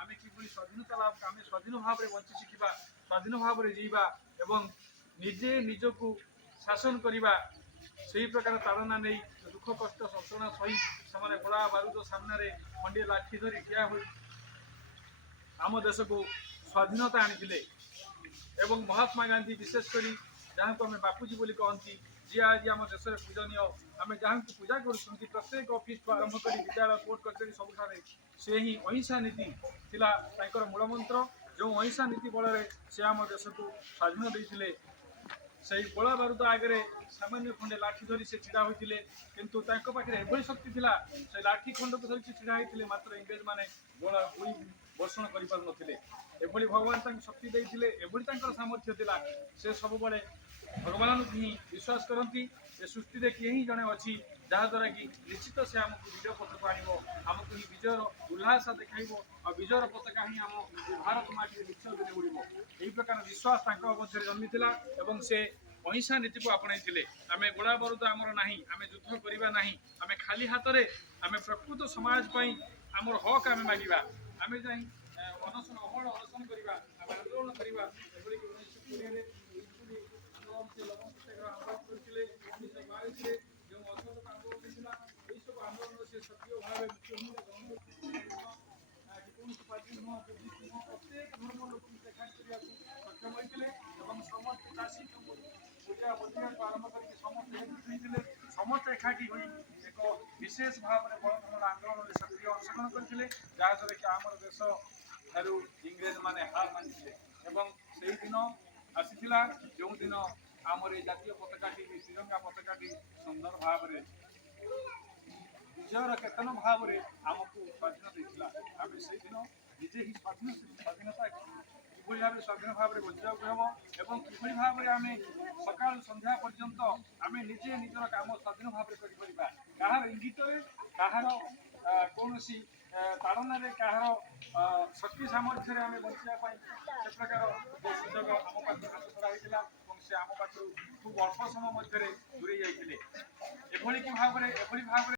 आमे किभଳି स्वाधीनता लाभ आमे स्वाधीन भाव में बंची शिखा स्वाधीन भाव में जीवा एवं निजे निजको शासन करवा से प्रकार ताड़ना नहीं दुख कष्ट सतना सही से गोला बारूद सामने खंडे लाठी धरी ठिया हुई आम देश को स्वाधीनता आनी एवं महात्मा गांधी विशेषकर जहाँ को आम बापूजी बोली कहती जी आज आम देश पूजनीय आम जहाँ को पूजा कर प्रत्येक ऑफिस आरंभ कर विद्यालय कोर्ट कचेरी सबुठारे से ही अहिंसा नीति थिला तांकर मूल मंत्र जो अहिंसा नीति बल से आम देश को स्वाधीन देते से गोला बारूद आगे सामान्य खंडे लाठी धरी से छिड़ा होते किंतु पाखे एभली शक्ति थिला से लाठी खंड को धरी छिड़ा होते मात्र इंग्रेज माने गोला गुई वर्षण कर भगवान शक्ति देते एभली सामर्थ्य थिला से सब बड़े भगवान ही विश्वास करती ए सृष्टि किए ही जड़े अच्छी जहाद्वारा कि निश्चित से आमको विजय पथक आमको ही विजयर उल्लास देखा और विजयर पताका ही आम भारत माटी निश्चय दिन उड़ब यही प्रकार विश्वास मध्य जन्मी एवं से अहिंसा नीति को आपणाई आम गोला बारूद आमर ना आम युद्ध करवा ना आम खाली हाथ में आम प्रकृत समाज आमर हक आम मांगा आम जा अनशन अमल अनशन करवा आम आंदोलन करवा आंदोलन से सक्रिय भाव प्रत्येक धर्म लोक सक्षम होते समस्त चाषी आरंभ कर समस्त एकाठी हुई एक विशेष भाव में बड़धरण आंदोलन में सक्रिय अंशग्रहण करते जहाद्वारा कि आम देश ठारू इंग्रेज माने हार मानी से दिन आसीला जो दिन आमर जातीय पताकाटी तिरंगा पताकाटी सुंदर भाव में विजयर केतन भाव में आमको स्वाधीन देता आम से दिन निजे ही स्वाधीनता कि भाव स्वाधीन भाव में बचा हम एवं कि भाव में आम सका संध्या पर्यंत आम निजे निजर कम स्वाधीन भाव में कहार इंगित कहार कौन ताड़न कहार शक्ति सामर्थ्य आम बचापी से प्रकार सुजोग आम पाखे हाथ छड़ा होता से आम पाखु खूब अल्प समय दूरे जाते एभली भाव में